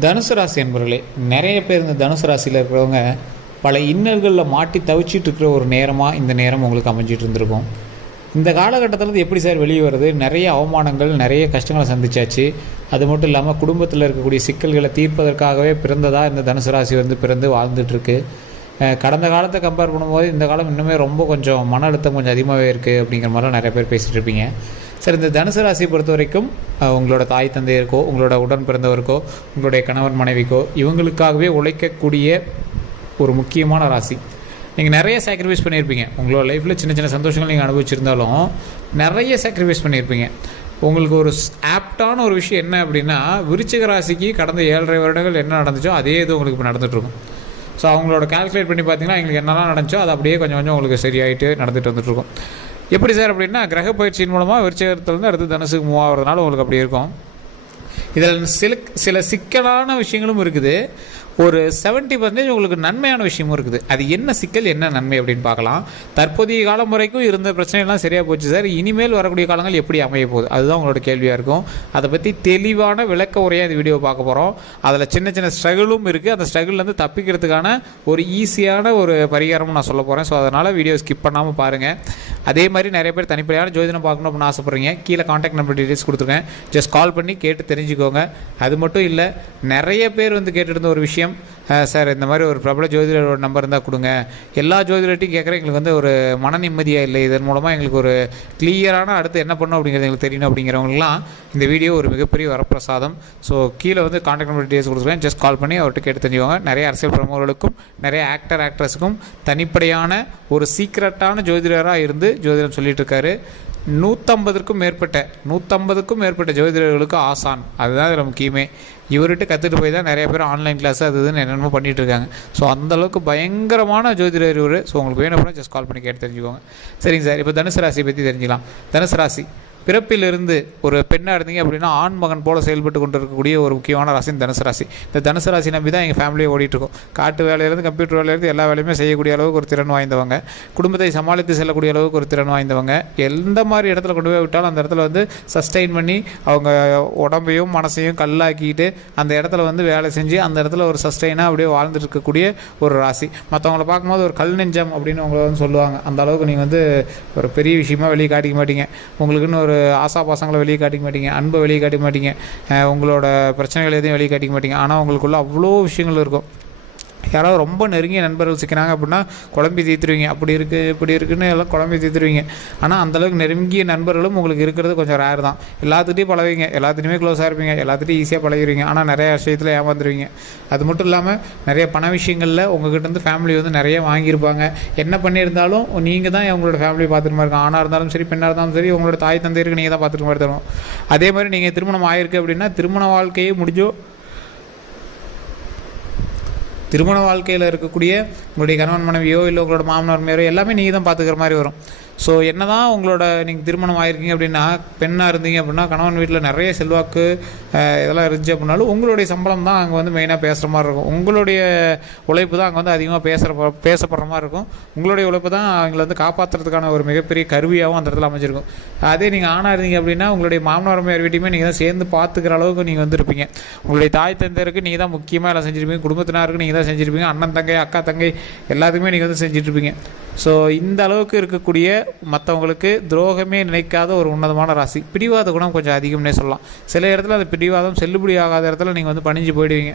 தனுசு ராசி என்பவர்களே நிறைய பேர் இந்த தனுசு ராசியில் இருக்கிறவங்க பல இன்னல்களில் மாட்டி தவிச்சிட்டு இருக்கிற ஒரு நேரமாக இந்த நேரம் உங்களுக்கு அமைஞ்சிட்டு இருந்திருக்கும். இந்த காலகட்டத்தில் இருந்து எப்படி சார் வெளியே வருது நிறைய அவமானங்கள் நிறைய கஷ்டங்களை சந்திச்சாச்சு. அது மட்டும் இல்லாமல் குடும்பத்தில் இருக்கக்கூடிய சிக்கல்களை தீர்ப்பதற்காகவே பிறந்ததாக இந்த தனுசு ராசி வந்து பிறந்து வாழ்ந்துட்டுருக்கு கடந்த காலத்தை கம்பேர் பண்ணும்போது இந்த காலம் இன்னுமே ரொம்ப கொஞ்சம் மன அழுத்தம் கொஞ்சம் அதிகமாகவே இருக்குது அப்படிங்கிற மாதிரிலாம் நிறைய பேர் பேசிகிட்டு இருப்பீங்க. சார் இந்த தனுசு ராசியை பொறுத்த வரைக்கும் உங்களோட தாய் தந்தையருக்கோ உங்களோட உடன் பிறந்தவருக்கோ உங்களுடைய கணவன் மனைவிக்கோ இவங்களுக்காகவே உழைக்கக்கூடிய ஒரு முக்கியமான ராசி. நீங்கள் நிறைய சாக்ரிஃபைஸ் பண்ணியிருப்பீங்க. உங்களோட லைஃப்பில் சின்ன சின்ன சந்தோஷங்கள் நீங்கள் அனுபவிச்சிருந்தாலும் நிறைய சாக்ரிஃபைஸ் பண்ணியிருப்பீங்க. உங்களுக்கு ஒரு ஆப்டான ஒரு விஷயம் என்ன அப்படின்னா விருச்சிக ராசிக்கு கடந்த ஏழரை வருடங்கள் என்ன நடந்துச்சோ அதே இது உங்களுக்கு இப்போ நடந்துகிட்ருக்கும் ஸோ அவங்களோட கால்குலேட் பண்ணி பார்த்தீங்கன்னா எங்களுக்கு என்னெல்லாம் நடந்துச்சோ அது அப்படியே கொஞ்சம் கொஞ்சம் உங்களுக்கு சரியாயிட்டு நடந்துட்டு வந்துட்டுருக்கும். எப்படி சார் அப்படின்னா கிரக பயிற்சியின் மூலமாக விருச்சகத்துலேருந்து அடுத்து தனுசுக்கு மூவ் ஆகிறதுனால உங்களுக்கு அப்படி இருக்கும். இதில் சில சில சிக்கலான விஷயங்களும் இருக்குது. ஒரு 70% பர்சன்டேஜ் உங்களுக்கு நன்மையான விஷயமும் இருக்குது. அது என்ன சிக்கல் என்ன நன்மை அப்படின்னு பார்க்கலாம். தற்போதைய காலம் வரைக்கும் இருந்த பிரச்சனைலாம் சரியாக போச்சு சார். இனிமேல் வரக்கூடிய காலங்கள் எப்படி அமைய போகுது? அதுதான் உங்களோட கேள்வியாக இருக்கும். அதை பற்றி தெளிவான விளக்க உரையாக இந்த வீடியோ பார்க்க போகிறோம் அதில் சின்ன சின்ன ஸ்ட்ரகிளும் இருக்குது அந்த ஸ்ட்ரகிள்லேருந்து தப்பிக்கிறதுக்கான ஒரு ஈஸியான ஒரு பரிகாரமும் நான் சொல்ல போகிறேன் ஸோ அதனால் வீடியோ ஸ்கிப் பண்ணாமல் பாருங்கள் அதே மாதிரி நிறைய பேர் தனிப்படையான ஜோதிடம் பார்க்கணும் அப்படின்னு ஆசைப்பட்றீங்க. கீழே காண்டாக்ட் நம்பர் டீடைல்ஸ் கொடுத்துருக்கேன். ஜஸ்ட் கால் பண்ணி கேட்டு தெரிஞ்சுக்கோங்க. அது மட்டும் இல்லை நிறைய பேர் வந்து கேட்டுருந்த இருந்த ஒரு விஷயம் சார் இந்த மாதிரி ஒரு பிரபல ஜோதிடரோட நம்பர் இருந்தால் கொடுங்க. எல்லா ஜோதிடர்ட்டையும் கேட்குற எங்களுக்கு வந்து ஒரு மன நிம்மதியாக இல்லை. இதன் மூலமாக எங்களுக்கு ஒரு கிளியரான அடுத்து என்ன பண்ணணும் அப்படிங்கிறது எங்களுக்கு தெரியணும் அப்படிங்கிறவங்களாம் இந்த வீடியோ ஒரு மிகப்பெரிய வரப்பிரசாதம். ஸோ கீழே வந்து கான்டாக்ட் நம்பர் டீடைல்ஸ் கொடுத்துருக்கேன். ஜஸ்ட் கால் பண்ணி அவர்கிட்ட கேட்டு தெரிஞ்சுவாங்க நிறைய அரசியல் பிரமுகர்களுக்கும் நிறைய ஆக்டர் ஆக்ட்ரஸுக்கும் தனிப்படையான ஒரு சீக்ரெட்டான ஜோதிடராக இருந்து ஜோதிடம் சொல்லிட்டு இருக்காரு. நூற்றம்பதுக்கும் மேற்பட்ட நூற்றம்பதுக்கும் மேற்பட்ட ஜோதிடர்களுக்கு ஆசான். அதுதான் இதில் முக்கியமே. இவர்கிட்ட கற்றுட்டு போய் தான் நிறைய பேர் ஆன்லைன் கிளாஸ் அது இதுன்னு என்னென்னமோ பண்ணிகிட்ருக்காங்க இருக்காங்க. ஸோ அந்தளவுக்கு பயங்கரமான ஜோதிடர் இவர். ஸோ உங்களுக்கு வேணும் அப்படின்னா ஜஸ்ட் கால் பண்ணி கேட்டு தெரிஞ்சுக்கோங்க. சரிங்க சார். இப்போ தனுசு ராசி பற்றி தெரிஞ்சுக்கலாம். தனுசு ராசி. பிறப்பிலிருந்து ஒரு பெண்ணாக இருந்தீங்க அப்படின்னா ஆண் மகன் போல் செயல்பட்டு கொண்டு இருக்கக்கூடிய ஒரு முக்கியமான ராசி தனுசு ராசி. இந்த தனுசு ராசி நம்பி தான் எங்கள் ஃபேமிலியை ஓடிட்டுருக்கோம். காட்டு வேலையிலேருந்து கம்ப்யூட்டர் வேலையிலேருந்து எல்லா வேலையுமே செய்யக்கூடிய அளவுக்கு ஒரு திறன் வாய்ந்தவங்க. குடும்பத்தை சமாளித்து செல்லக்கூடிய அளவுக்கு ஒரு திறன் வாய்ந்தவங்க. எந்த மாதிரி இடத்துல கொண்டு போய் விட்டாலும் அந்த இடத்துல வந்து சஸ்டெயின் பண்ணி அவங்க உடம்பையும் மனசையும் கல்லாக்கிட்டு அந்த இடத்துல வந்து வேலை செஞ்சு அந்த இடத்துல ஒரு சஸ்டெயினாக அப்படியே வாழ்ந்துட்டு இருக்கக்கூடிய ஒரு ராசி. மற்றவங்கள பார்க்கும்போது ஒரு கல் நெஞ்சம் அப்படின்னு அவங்கள வந்து சொல்லுவாங்க. அந்த அளவுக்கு நீங்கள் வந்து ஒரு பெரிய விஷயமா வெளியே காட்டிக்க மாட்டீங்க. உங்களுக்குன்னு ஒரு ஆசா பாசங்களை வெளியே காட்டிக்க மாட்டீங்க அன்பை வெளியே காட்டிக்க மாட்டீங்க உங்களோட பிரச்சனைகள் எதையும் வெளியே காட்டிக்க மாட்டீங்க. ஆனால் உங்களுக்குள்ள அவ்வளோ விஷயங்கள் இருக்கும். யாராவது ரொம்ப நெருங்கிய நண்பர்கள் சிக்கிறாங்க அப்படின்னா குழம்பி தீத்துருவீங்க. அப்படி இருக்குது இப்படி இருக்குன்னு எல்லாம் குழம்பி தீத்துருவீங்க. ஆனால் அந்தளவுக்கு நெருங்கிய நண்பர்களும் உங்களுக்கு இருக்கிறது கொஞ்சம் ரேர் தான். எல்லாத்துட்டையும் பழகுவீங்க. எல்லாத்துட்டையுமே க்ளோஸாக இருப்பீங்க. எல்லாத்துட்டையும் ஈஸியாக பழகிடுவீங்க ஆனால் நிறைய விஷயத்தில் ஏமாந்துருவீங்க. அது மட்டும் இல்லாமல் நிறைய பண விஷயங்களில் உங்ககிட்ட இருந்து ஃபேமிலி வந்து நிறைய வாங்கியிருப்பாங்க. என்ன பண்ணியிருந்தாலும் நீங்கள் தான் உங்களோட ஃபேமிலி பார்த்துட்டு மாதிரி இருக்கும். ஆணாக இருந்தாலும் சரி பெண்ணாக இருந்தாலும் சரி உங்களோட தாய் தந்தையருக்கு நீங்கள் தான் பார்த்துட்டு மாதிரி தரும் அதே மாதிரி நீங்கள் திருமணம் ஆயிருக்கு அப்படின்னா திருமண வாழ்க்கையே முடிஞ்சோ திருமண வாழ்க்கையில் இருக்கக்கூடிய உங்களுடைய கணவன் மனைவியோ இல்லை உங்களோட மாமனார் மேரோ எல்லாமே நீங்கள் தான் பார்த்துக்கிற மாதிரி வரும். ஸோ என்ன தான் உங்களோட நீங்கள் திருமணம் ஆயிருக்கீங்க அப்படின்னா பெண்ணாக இருந்தீங்க அப்படின்னா கணவன் வீட்டில் நிறைய செல்வாக்கு இதெல்லாம் இருந்துச்சு அப்படின்னாலும் உங்களுடைய சம்பளம் தான் அங்கே வந்து மெயினாக பேசுகிற மாதிரி இருக்கும். உங்களுடைய உழைப்பு தான் அங்கே வந்து அதிகமாக பேசுகிற பேசப்படுற மாதிரி இருக்கும். உங்களுடைய உழைப்பு தான் அவங்களை வந்து காப்பாற்றுறதுக்கான ஒரு மிகப்பெரிய கருவியாகவும் அந்த இடத்துல அமைஞ்சிருக்கும். அதே நீங்கள் ஆணாக இருந்தீங்க அப்படின்னா உங்களுடைய மாமனார் மாமியார் வீட்டையுமே நீங்கள் தான் சேர்ந்து பார்த்துக்கிற அளவுக்கு நீங்கள் வந்துருப்பீங்க உங்களுடைய தாய் தந்தையருக்கு நீங்கள் தான் முக்கியமாக எல்லாம் செஞ்சுருப்பீங்க. குடும்பத்தினருக்கு நீங்கள் தான் செஞ்சுருப்பீங்க. அண்ணன் தங்கை அக்கா தங்கை எல்லாத்துக்குமே நீங்கள் வந்து செஞ்சுட்ருப்பீங்க ஸோ இந்த அளவுக்கு இருக்கக்கூடிய மற்றவங்களுக்கு துரோகமே நினைக்காத ஒரு உன்னதமான ராசி. பிடிவாத குணம் கொஞ்சம் அதிகம்னே சொல்லலாம். சில இடத்துல அந்த பிடிவாதம் செல்லுபடி ஆகாத இடத்துல நீங்கள் வந்து பணிஞ்சு போயிடுவீங்க.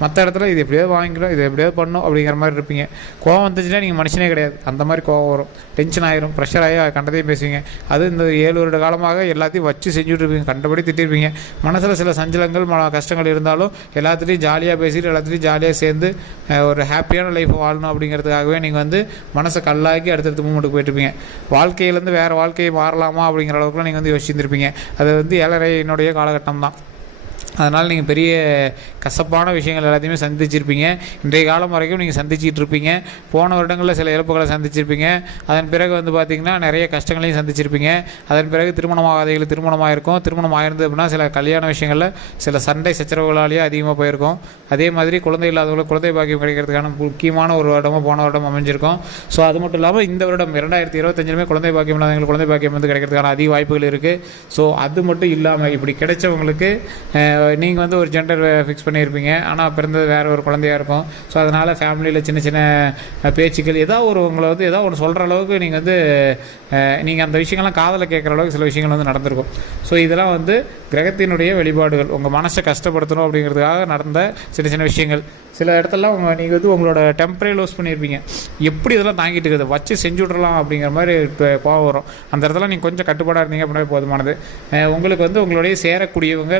மற்ற இடத்துல இது எப்படியாவது வாங்கிக்கிறோம் இது எப்படியாவது பண்ணும் அப்படிங்கிற மாதிரி இருப்பீங்க. கோவம் வந்துச்சுன்னா நீங்கள் மனுஷனே கிடையாது. அந்த மாதிரி கோவம் வரும். டென்ஷன் ஆயிரும் ப்ரெஷர் ஆகி கண்டதையும் பேசுவீங்க. அது இந்த ஏழு வருட காலமாக எல்லாத்தையும் வச்சு செஞ்சுட்டு இருப்பீங்க. கண்டபடி திட்டிருப்பீங்க. மனசில் சில சஞ்சலங்கள் மன கஷ்டங்கள் இருந்தாலும் எல்லாத்துலேயும் ஜாலியாக பேசிட்டு எல்லாத்துலேயும் ஜாலியாக சேர்ந்து ஒரு ஹாப்பியான லைஃப் வாழணும் அப்படிங்கிறதுக்காகவே நீங்கள் வந்து மனசை கல்லாக்கி அடுத்தடுத்து மூமெண்ட்டுக்கு போயிட்டுருப்பீங்க. வாழ்க்கையிலேருந்து வேறு வாழ்க்கையை மாறலாமா அப்படிங்கிற அளவுக்குலாம் நீங்கள் வந்து யோசிச்சுருப்பீங்க அது வந்து ஏழரையினுடைய காலகட்டம் தான் அதனால் நீங்கள் பெரிய கசப்பான விஷயங்கள் எல்லாத்தையுமே சந்திச்சிருப்பீங்க. இன்றைய காலம் வரைக்கும் நீங்கள் சந்திச்சிட்டு இருப்பீங்க போன வருடங்களில் சில இழப்புகளை சந்திச்சிருப்பீங்க. அதன் பிறகு வந்து பார்த்திங்கன்னா நிறைய கஷ்டங்களையும் சந்திச்சிருப்பீங்க. அதன் பிறகு திருமணமாகாதைகள் திருமணமாக இருக்கும் திருமணம் ஆயிருந்தது அப்படின்னா சில கல்யாண விஷயங்களில் சில சண்டை சச்சரவுகளாலேயே அதிகமாக போயிருக்கும். அதே மாதிரி குழந்தை இல்லாதவங்களுக்கு குழந்தை பாக்கியம் கிடைக்கிறதுக்கான முக்கியமான ஒரு வருடமாக போன வருடம் அமைஞ்சிருக்கும். ஸோ அது மட்டும் இல்லாமல் இந்த வருடம் இரண்டாயிரத்தி இருபத்தஞ்சிலுமே குழந்தை பாக்கியம் இல்லாதவங்களுக்கு குழந்தை பாக்கியம் வந்து கிடைக்கிறதுக்கான அதிக வாய்ப்புகள் இருக்குது ஸோ அது மட்டும் இல்லாமல் இப்படி கிடைச்சவங்களுக்கு நீங்கள் வந்து ஒரு ஜெண்டர் ஃபிக்ஸ் பண்ணியிருப்பீங்க. ஆனால் பிறந்தது வேறு ஒரு குழந்தையா இருக்கும். ஸோ அதனால் ஃபேமிலியில் சின்ன சின்ன பேச்சுக்கள் ஏதோ ஒரு உங்களை வந்து ஏதோ ஒன்று சொல்கிற அளவுக்கு நீங்கள் வந்து நீங்கள் அந்த விஷயங்கள்லாம் காதில் கேட்குற அளவுக்கு சில விஷயங்கள் வந்து நடந்திருக்கும். ஸோ இதெல்லாம் வந்து கிரகத்தினுடைய வெளிப்பாடுகள். உங்கள் மனசை கஷ்டப்படுத்தணும் அப்படிங்கிறதுக்காக நடந்த சின்ன சின்ன விஷயங்கள். சில இடத்துலலாம் உங்கள் நீங்கள் வந்து உங்களோட டெம்பரே லூஸ் பண்ணியிருப்பீங்க. எப்படி இதெல்லாம் தாங்கிட்டு இருக்குது? வச்சு செஞ்சு விட்றலாம் அப்படிங்கிற மாதிரி இப்போ கோவம் வரும். அந்த இடத்துல நீங்கள் கொஞ்சம் கட்டுப்பாடாக இருந்தீங்க அப்படின்னா போதுமானது. உங்களுக்கு வந்து உங்களுடைய சேரக்கூடியவங்க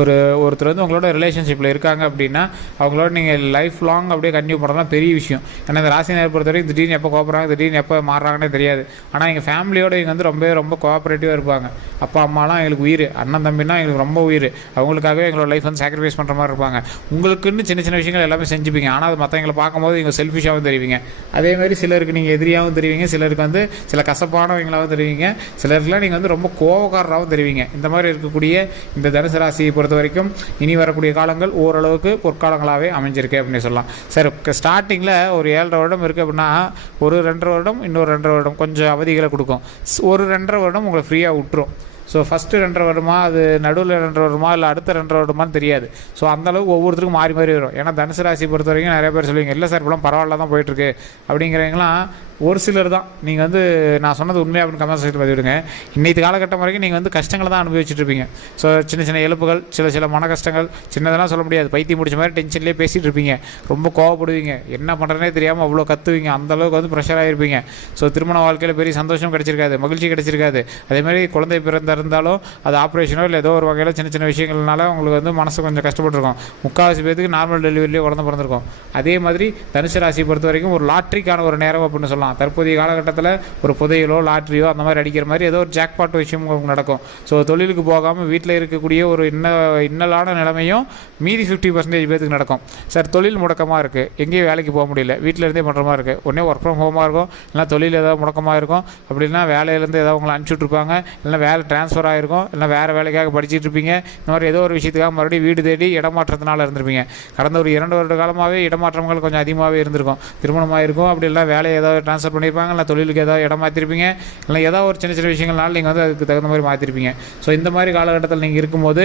ஒரு ஒருத்தர் வந்து உங்களோட ரிலேஷன்ஷிப்பில் இருக்காங்க அப்படின்னா அவங்களோட நீங்கள் லைஃப் லாங் அப்படியே கண்டினியூ பண்ணுறதுலாம் பெரிய விஷயம். ஏன்னா இந்த ராசி நேர் பொறுத்த வரைக்கும் திடீர்னு எப்போ கோபுறாங்க திடீர்னு எப்போ மாறுறாங்கன்னே தெரியாது. ஆனால் எங்கள் ஃபேமிலியோட இவங்க வந்து ரொம்ப ரொம்ப கோஆப்ரேட்டிவாக இருப்பாங்க. அப்பா அம்மாலாம் எங்களுக்கு உயிர் அண்ணன் தம்பினா எங்களுக்கு ரொம்ப உயிர். அவங்களுக்காகவே எங்களோட லைஃப் வந்து சாக்ரிஃபைஸ் பண்ணுற மாதிரி இருப்பாங்க. உங்களுக்குன்னு சின்ன சின்ன விஷயங்கள் எல்லாமே செஞ்சுப்பீங்க. ஆனால் அது மற்றவங்களை பார்க்கும்போது இவங்க செல்ஃபிஷாகவும் தெரிவிங்க. அதே மாதிரி சிலருக்கு நீங்கள் எதிரியாகவும் தெரிவிங்க. சிலருக்கு வந்து சில கசப்பானவங்களாகவும் தெரிவிங்க. சிலருக்குலாம் நீங்கள் வந்து ரொம்ப கோவக்காரராகவும் தெரிவிங்க. இந்த மாதிரி இருக்கக்கூடிய இந்த தனுசு ராசியை பொறுத்த பொறுத்த வரைக்கும் இனி வரக்கூடிய காலங்கள் ஓரளவுக்கு பொற்காலங்களாகவே அமைஞ்சிருக்கு அப்படின்னு சொல்லலாம். சார் ஸ்டார்டிங்கில் ஒரு ஏழரை வருடம் இருக்குது அப்படின்னா ஒரு ரெண்டரை வருடம் இன்னொரு ரெண்டரை வருடம் கொஞ்சம் அவதிகளை கொடுக்கும். ஸ்- ஒரு ரெண்டரை வருடம் உங்களை ஃப்ரீயாக விட்டுரும். ஸோ ஃபஸ்ட்டு ரெண்டரை வருமா அது நடுவில் ரெண்டரை வருமா இல்லை அடுத்த ரெண்டரை வருமான்னு தெரியாது. ஸோ அந்தளவுக்கு ஒவ்வொருத்தருக்கும் மாறி மாறி வரும். ஏன்னா தனுசு ராசி பொறுத்த வரைக்கும் நிறைய பேர் சொல்லுவீங்க இல்லை சார் இப்பெல்லாம் பரவாயில்ல தான் போயிட்டுருக்கு அப்படிங்கிறவங்களாம் ஒரு சிலர் தான். நீங்கள் வந்து நான் சொன்னது உண்மை அப்படின்னு கமெண்ட் செக்ஷன் பதிவிடுங்க. இன்னைக்கு காலகட்டம் வரைக்கும் நீங்கள் வந்து கஷ்டங்களை தான் அனுபவிச்சுட்டு இருப்பீங்க. ஸோ சின்ன சின்ன இழப்புகள் சில சில மன கஷ்டங்கள் சின்னதெல்லாம் சொல்ல முடியாது. பைத்தியம் முடிச்ச மாதிரி டென்ஷன்லேயே பேசிகிட்டு இருப்பீங்க. ரொம்ப கோவப்படுவீங்க. என்ன பண்ணுறதுனே தெரியாமல் அவ்வளோ கத்துவீங்க. அந்த அளவுக்கு வந்து ப்ரெஷர் ஆகிருப்பீங்க ஸோ திருமண வாழ்க்கையில் பெரிய சந்தோஷம் கிடைச்சிருக்காது. மகிழ்ச்சி கிடச்சிருக்காது. அதே மாதிரி குழந்தை பிறந்திருந்தாலும் அது ஆப்ரேஷனோ இல்லை ஏதோ ஒரு வகையில் சின்ன சின்ன விஷயங்கள்னால உங்களுக்கு வந்து மனசு கொஞ்சம் கஷ்டப்பட்டுருக்கும். முக்கால்வாசி பேருக்கு நார்மல் டெலிவரிலேயே குழந்தை பிறந்திருக்கும். அதே மாதிரி தனுசு ராசி பொறுத்த வரைக்கும் ஒரு லாட்ரிக்கான ஒரு நேரம் அப்படின்னு சொல்லலாம். தற்போதைய காலகட்டத்தில் ஒரு புதையலோ லாட்ரியோ அந்த மாதிரி அடிக்கிற மாதிரி ஏதோ ஒரு ஜாக்பாட் விஷயம் உங்களுக்கு நடக்கும். ஸோ தொழிலுக்கு போகாமல் வீட்டில் இருக்கக்கூடிய ஒரு இன்ன இன்னலான நிலைமையும் மீதி ஃபிஃப்டி பர்சன்டேஜ் பேருக்கு நடக்கும். சார் தொழில் முடக்கமாக இருக்குது எங்கேயும் வேலைக்கு போக முடியல. வீட்டில் இருந்தே பண்ணுற மாதிரி இருக்குது ஒன்றே ஒர்க் ஃப்ரம் ஹோமாக இருக்கும். இல்லைனா தொழில் ஏதாவது முடக்கமாக இருக்கும். அப்படின்னா வேலையிலேருந்து ஏதாவது உங்களை அனுப்பிச்சி விட்ருப்பாங்க இல்லைனா வேலை ட்ரான்ஸ்ஃபர் ஆகிருக்கும் இல்லை வேறு வேலைக்காக படிச்சுட்டு இருப்பீங்க. இந்த மாதிரி ஏதோ ஒரு விஷயத்துக்காக மறுபடியும் வீடு தேடி இடமாற்றத்தினால இருந்திருப்பீங்க. கடந்த ஒரு இரண்டு வருட காலமாகவே இடமாற்றங்கள் கொஞ்சம் அதிகமாகவே இருந்திருக்கும். திருமணமாக இருக்கும் அப்படி இல்லை வேலையை ஏதாவது ட்ரான்ஸ்ஃபர் பண்ணியிருப்பாங்க இல்லை தொழிலுக்கு ஏதாவது இடம் மாற்றிருப்பீங்க இல்லை ஏதாவது ஒரு சின்ன சின்ன விஷயங்கள்னால நீங்கள் வந்து அதுக்கு தகுந்த மாதிரி மாற்றிருப்பீங்க ஸோ இந்த மாதிரி காலகட்டத்தில் நீங்கள் இருக்கும்போது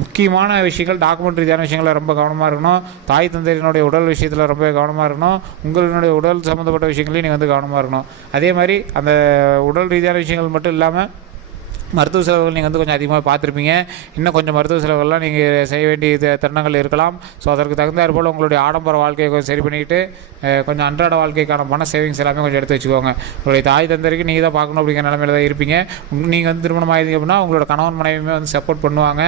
முக்கியமான விஷயங்கள் டாக்குமெண்ட் ரீதியான விஷயங்களை ரொம்ப கவனமாக இருக்கணும். தாய் தந்தையினுடைய உடல் விஷயத்தில் ரொம்ப கவனமாக இருக்கணும். உங்களுடைய உடல் சம்மந்தப்பட்ட விஷயங்களையும் நீங்கள் வந்து கவனமாக இருக்கணும். அதே மாதிரி அந்த உடல் ரீதியான விஷயங்கள் மட்டும் இல்லாமல் மருத்துவ செலவுகள் நீங்கள் வந்து கொஞ்சம் அதிகமாக பார்த்துருப்பீங்க. இன்னும் கொஞ்சம் மருத்துவ செலவுகள்லாம் நீங்கள் செய்ய வேண்டிய த- தருணங்கள் இருக்கலாம். ஸோ அதற்கு தகுந்தாற் போல் உங்களுடைய ஆடம்பர வாழ்க்கையை கொஞ்சம் சரி பண்ணிக்கிட்டு கொஞ்சம் அன்றாட வாழ்க்கைக்கான பண சேவிங்ஸ் எல்லாமே கொஞ்சம் எடுத்து வச்சுக்கோங்க. உங்களுடைய தாய் தந்தருக்கு நீங்கள் தான் பார்க்கணும் அப்படிங்கிற நிலமையில தான் இருப்பீங்க. நீங்கள் வந்து திருமணம் ஆயிருந்தீங்க அப்படின்னா உங்களோட கணவன் மனைவியுமே வந்து சப்போர்ட் பண்ணுவாங்க.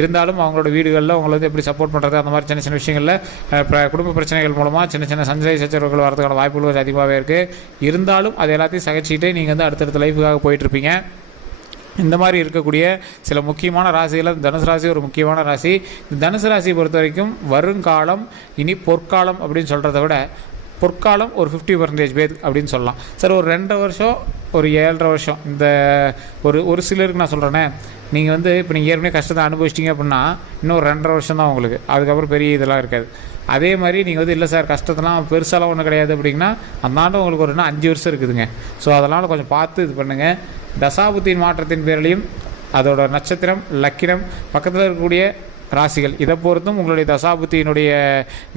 இருந்தாலும் அவங்களோட வீடுகளில் உங்களை வந்து எப்படி சப்போர்ட் பண்ணுறது அந்த மாதிரி சின்ன சின்ன விஷயங்களில் குடும்ப பிரச்சனைகள் மூலமாக சின்ன சின்ன சஞ்சை சச்சரவுகள் வரதுக்கான வாய்ப்புகள் கொஞ்சம் அதிகமாகவே இருக்குது இருந்தாலும் அது எல்லாத்தையும் சகிச்சுக்கிட்டு நீங்கள் வந்து அடுத்தடுத்த லைஃபுக்காக போயிட்டுருப்பீங்க இந்த மாதிரி இருக்கக்கூடிய சில முக்கியமான ராசிகளில் தனுசு ராசி ஒரு முக்கியமான ராசி. இந்த தனுசு ராசியை பொறுத்த வரைக்கும் வருங்காலம் இனி பொற்காலம் அப்படின்னு சொல்கிறத விட பொற்காலம் ஒரு ஃபிஃப்டி பர்சன்டேஜ் பேர் அப்படின்னு சொல்லலாம். சார் ஒரு ரெண்டரை வருஷம் ஒரு ஏழரை வருஷம் இந்த ஒரு ஒரு சிலருக்கு நான் சொல்கிறேனே நீங்கள் வந்து இப்போ நீங்கள் ஏற்கனவே கஷ்டத்தை அனுபவிச்சிட்டிங்க அப்படின்னா இன்னும் ஒரு ரெண்டரை வருஷம் தான் உங்களுக்கு. அதுக்கப்புறம் பெரிய இதெல்லாம் இருக்காது. அதே மாதிரி நீங்கள் வந்து இல்லை சார் கஷ்டத்தெல்லாம் பெருசாலாம் ஒன்றும் கிடையாது அப்படின்னா அந்த ஆண்டு உங்களுக்கு ஒரு இன்னும் அஞ்சு வருஷம் இருக்குதுங்க. ஸோ அதனால் கொஞ்சம் பார்த்து இது பண்ணுங்கள் தசாபுத்தியின் மாற்றத்தின் பேரிலையும் அதோட நட்சத்திரம் லக்கினம் பக்கத்தில் இருக்கக்கூடிய ராசிகள் இதை பொறுத்தும் உங்களுடைய தசாபுத்தியினுடைய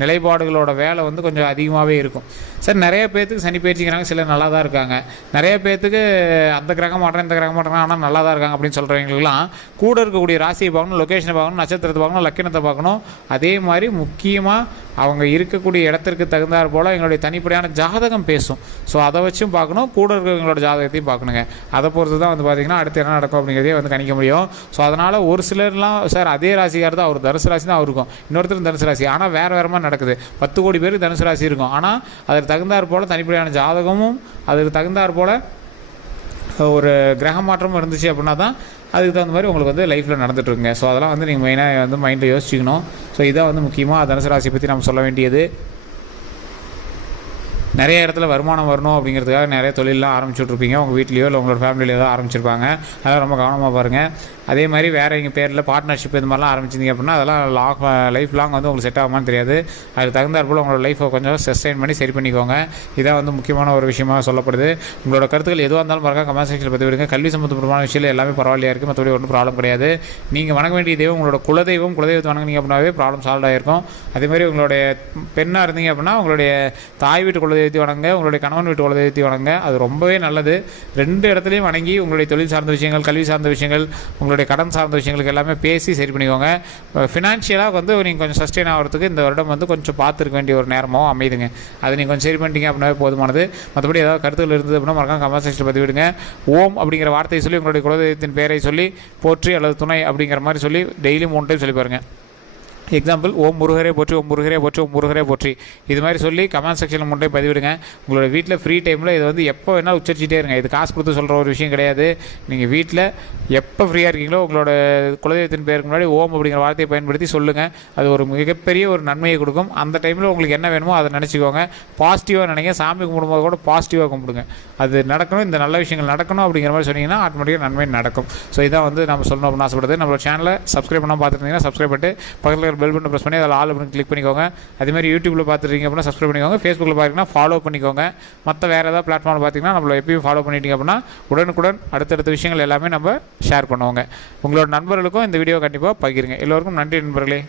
நிலைப்பாடுகளோட வேலை வந்து கொஞ்சம் அதிகமாகவே இருக்கும். சார் நிறைய பேர்த்துக்கு சனி பயிற்சிங்கிறாங்க சிலர் நல்லா தான் இருக்காங்க. நிறைய பேர்த்துக்கு அந்த கிரகம் மாற்றம் இந்த கிரகம் மாற்றம் ஆனால் நல்லா தான் இருக்காங்க அப்படின்னு சொல்கிறவங்களுக்குலாம் கூட இருக்கக்கூடிய ராசியை பார்க்கணும் லொக்கேஷனை பார்க்கணும் நட்சத்திரத்தை பார்க்கணும் லக்கினத்தை பார்க்கணும். அதே மாதிரி முக்கியமாக அவங்க இருக்கக்கூடிய இடத்திற்கு தகுந்தாற் போல் எங்களுடைய தனிப்படையான ஜாதகம் பேசும். ஸோ அதை வச்சும் பார்க்கணும். கூட இருக்கிறவங்களோட ஜாதகத்தையும் பார்க்கணுங்க. அதை பொறுத்து தான் வந்து பார்த்திங்கன்னா அடுத்து என்ன நடக்கும் அப்படிங்கிறதே வந்து கணிக்க முடியும். ஸோ அதனால் ஒரு சிலர்லாம் சார் அதே ராசிக்கார் தான். அவர் தனுசு ராசி தான் அவருக்கும் இருக்கும். இன்னொருத்தர் தனுசு ராசி. ஆனால் வேறு வேறு மாதிரி நடக்குது. பத்து கோடி பேருக்கு தனுசு ராசி இருக்கும். ஆனால் அதற்கு தகுந்தாற் போல் தனிப்படையான ஜாதகமும் அதுக்கு தகுந்தாற் போல் ஒரு கிரக மாற்றமும் இருந்துச்சு அப்படின்னா தான் அதுக்கு தகுந்த மாதிரி உங்களுக்கு வந்து லைஃப்பில் நடந்துட்டுருக்குங்க ஸோ அதெல்லாம் வந்து நீங்கள் மெயினாக வந்து மைண்டில் யோசிச்சுக்கணும். ஸோ இதான் வந்து முக்கியமாக தனுசு ராசியை பற்றி நம்ம சொல்ல வேண்டியது. நிறைய இடத்துல வருமானம் வரணும் அப்படிங்கிறதுக்காக நிறைய தொழிலெலாம் ஆரம்பிச்சுட்ருப்பீங்க. உங்கள் வீட்லேயோ இல்லை உங்களோட ஃபேமிலியில ஏதோ ஆரம்பிச்சிருப்பாங்க. அதெல்லாம் ரொம்ப கவனமாக பாருங்கள் அதே மாதிரி வேறு எங்கள் பேரில் பார்ட்னர்ஷிப் இது மாதிரிலாம் ஆரம்பிச்சிங்க அப்படின்னா அதெல்லாம் லாங் லைஃப் லாங் வந்து உங்களுக்கு செட் ஆகுமான்னு தெரியாது. அதுக்கு தகுந்தாற் போல் உங்களோட லைஃப்பை கொஞ்சம் சஸ்டைன் பண்ணி சரி பண்ணிக்கோங்க. இதான் வந்து முக்கியமான ஒரு விஷயமாக சொல்லப்படுது. உங்களோட கருத்துக்கள் எதுவாக இருந்தாலும் மறக்காம கமெண்ட் செக்ஷனில் பற்றி விடுங்க. கல்வி சம்மந்தப்பட்டமான விஷயம் எல்லாமே பரவாயில்லையா இருக்குது மற்றபடி ஒன்றும் ப்ராப்ளம் கிடையாது. நீங்கள் வணங்க வேண்டிய தெய்வம் உங்களோட குலதெய்வம். குலதெய்வத்தை வணங்கினீங்க அப்படின்னாவே ப்ராப்ளம் சால்வ் ஆகிருக்கும் அதே மாதிரி உங்களுடைய பெண்ணாக இருந்தீங்க அப்படின்னா உங்களுடைய தாய் வீட்டு குலதெய்வத்தை வணங்க உங்களுடைய கணவன் வீட்டு குலதெய்வத்தை வணங்க. அது ரொம்பவே நல்லது. ரெண்டு இடத்துலையும் வணங்கி உங்களுடைய தொழில் சார்ந்த விஷயங்கள் கல்வி சார்ந்த விஷயங்கள் உங்களுடைய கடன் சார்ந்த விஷயங்களுக்கு எல்லாமே பேசி சரி பண்ணிக்கோங்க. ஃபினான்ஷியலாக வந்து நீங்கள் கொஞ்சம் சஸ்டெயின் ஆகிறதுக்கு இந்த வருடம் வந்து கொஞ்சம் பார்த்துருக்க வேண்டிய ஒரு நேரமும் அமைதுங்க. அது நீங்கள் கொஞ்சம் சரி பண்ணிட்டீங்க அப்படின்னாவே போதுமானது. மற்றபடி ஏதாவது கருத்துகள் இருந்தது அப்படின்னா மறக்காம கமெண்ட் செக்ஷன் விடுங்க ஓம் அப்படிங்கிற வார்த்தையை சொல்லி உங்களுடைய குலதெய்வத்தின் பேரை சொல்லி போற்றி அல்லது துணை அப்படிங்கிற மாதிரி சொல்லி டெய்லி மூணு டைம் சொல்லி பாருங்கள் எக்ஸாம்பிள் ஓம் முருகரே போற்றி ஓம் முருகரே போற்றி ஓம் முருகரே போற்றி. இது மாதிரி சொல்லி கமெண்ட் செக்ஷனில் மட்டும் பதிவிடுங்க. உங்களோட வீட்டில் ஃப்ரீ டைமில் இது வந்து எப்போ வேணால் உச்சரிச்சிட்டே இருங்க. இது காசு கொடுத்து சொல்கிற ஒரு விஷயம் கிடையாது. நீங்கள் வீட்டில் எப்போ ஃப்ரீயாக இருக்கீங்களோ உங்களோட குலதெய்வத்தின் பேருக்கு முன்னாடி ஓம் அப்படிங்கிற வார்த்தையை பயன்படுத்தி சொல்லுங்கள் அது ஒரு மிகப்பெரிய ஒரு நன்மையை கொடுக்கும். அந்த டைமில் உங்களுக்கு என்ன வேணுமோ அதை நினச்சிக்கோங்க. பாசிட்டிவாக நினைங்க. சாமி கும்பிடும்போது கூட பாசிட்டிவாக கும்பிடுங்க. அது நடக்கணும். இந்த நல்ல விஷயங்கள் நடக்கணும் அப்படிங்கிற மாதிரி சொன்னீங்கன்னா ஆட்டோமேட்டிக்காக நன்மை நடக்கும். ஸோ இதான் வந்து நம்ம சொல்லணும் அப்படின்னு ஆசைப்படுது நம்மளோட சேனலை சப்ஸ்கிரைப் பண்ணால் பார்த்துருந்தீங்கன்னா சப்ஸ்கிரைப் பண்ணிட்டு பக்கத்தில் இருக்கிற பெல் பட்டன் ப்ரெஸ் பண்ணி அதில் ஆல் அப்படின்னு கிளிக் பண்ணிக்கோங்க. அதே மாதிரி யூடியூப்பில் பார்த்துருக்கீங்க அப்படின்னா சப்ஸ்கிரைப் பண்ணிக்கோங்க. ஃபேஸ்புக்கில் பார்த்தீங்கன்னா ஃபாலோ பண்ணிக்கோங்க. மற்ற வேறு ஏதாவது பிளாட்ஃபார்மில் பார்த்தீங்கன்னா நம்மளை எப்பயும் ஃபாலோ பண்ணிட்டீங்க அப்படின்னா உடனுக்குடன் அடுத்தடுத்த விஷயங்கள் எல்லாமே நம்ம ஷேர் பண்ணுவோங்க. உங்களோட நண்பர்களுக்கும் இந்த வீடியோ கண்டிப்பாக பகிருங்க. எல்லோருக்கும் நன்றி நண்பர்களே.